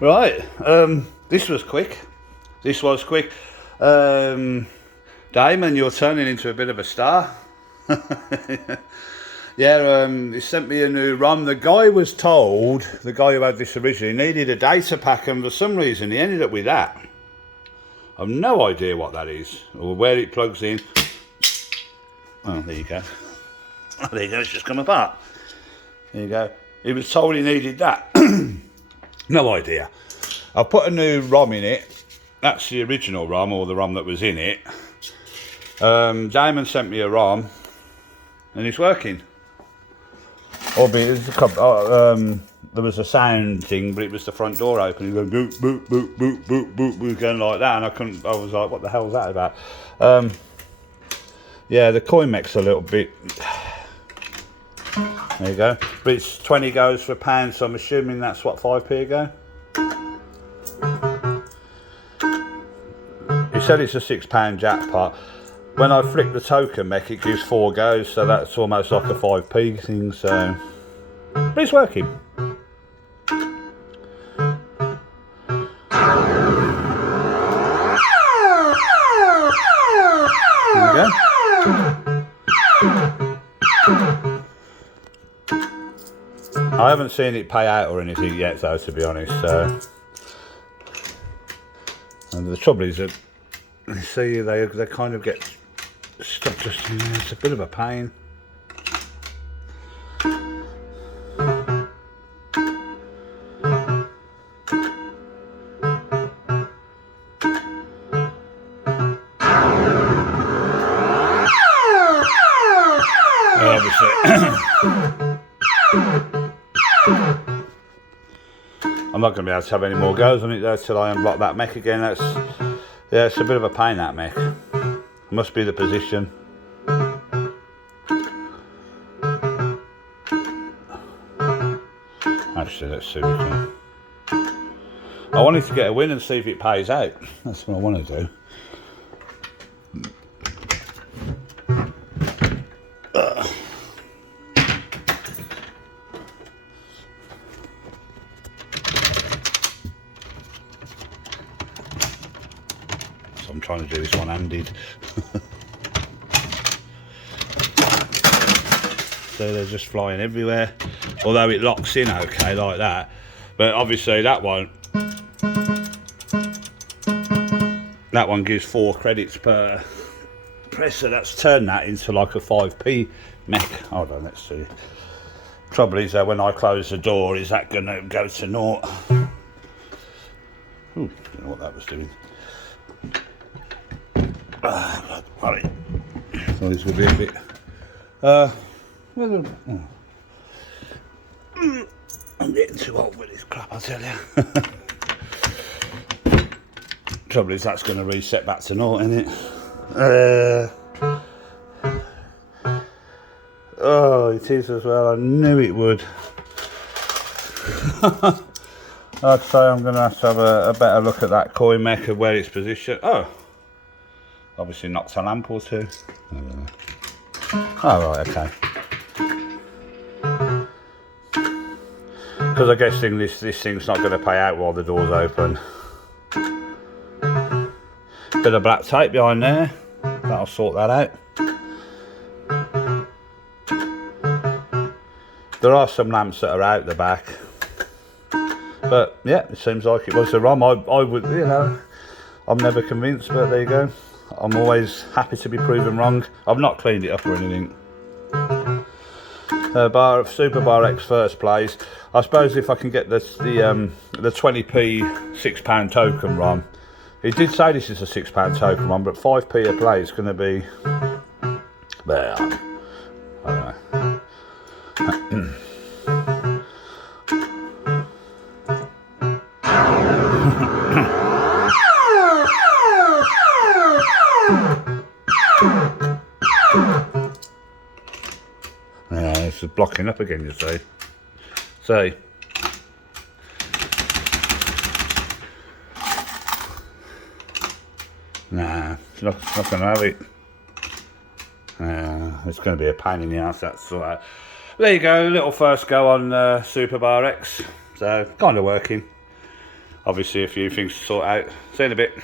Right, this was quick. This was quick. Damon, you're turning into a bit of a star. Yeah, he sent me a new ROM. The guy was told, the guy who had this originally, needed a data pack, and for some reason he ended up with that. I've no idea what that is, or where it plugs in. Oh, there you go. Oh, there you go, it's just come apart. There you go. He was told he needed that. No idea. I put a new ROM in it. That's the original ROM, or the ROM that was in it. Damon sent me a ROM, and it's working. Albeit there was a sound thing, but it was the front door opening, going boop boop boop boop boop boop boop, going like that, and I was like, what the hell is that about? Yeah, the coin mech's a little bit. There you go. But it's 20 goes for a pound, so I'm assuming that's what, 5p ago. He said it's a £6 jackpot. When I flick the token mech, it gives 4 goes, so that's almost like a 5p thing, so. But it's working. There we go. I haven't seen it pay out or anything yet, though, to be honest. And the trouble is that, you see, they kind of get stuck just in there. It's a bit of a pain. Obviously. I'm not going to be able to have any more goes on it though till I unblock that mech again. Yeah, it's a bit of a pain, that mech. Must be the position. Actually, let's see what we can. I wanted to get a win and see if it pays out. That's what I want to do. I'm trying to do this one-handed. So they're just flying everywhere. Although it locks in okay like that. But obviously that one gives 4 credits per press, so that's turned that into like a 5p mech. Hold on, let's see. Trouble is that when I close the door, is that going to go to naught? Ooh, don't know what that was doing. Worry. So this will be a bit. I'm getting too old for this crap, I tell you. Trouble is, that's going to reset back to naught, isn't it? Oh, it is as well. I knew it would. I'd say I'm going to have a better look at that coin mech and where it's positioned. Oh. Obviously knocked a lamp or two. I don't know. Oh, right, okay. Because I guess this thing's not going to pay out while the door's open. Bit of black tape behind there. That'll sort that out. There are some lamps that are out the back. But, yeah, it seems like it was the ROM. I would, you know, I'm never convinced, but there you go. I'm always happy to be proven wrong. I've not cleaned it up or anything. Super Bar X first place. I suppose if I can get the 20p £6 token ROM. It did say this is a £6 token ROM, but 5p a play is going to be. There. I don't know. Yeah, this is blocking up again, you see. See. Nah, it's not going to have it. It's going to be a pain in the ass, that's all right. There you go, little first go on Super Bar X. So, kind of working. obviously a few things to sort out. See you in a bit.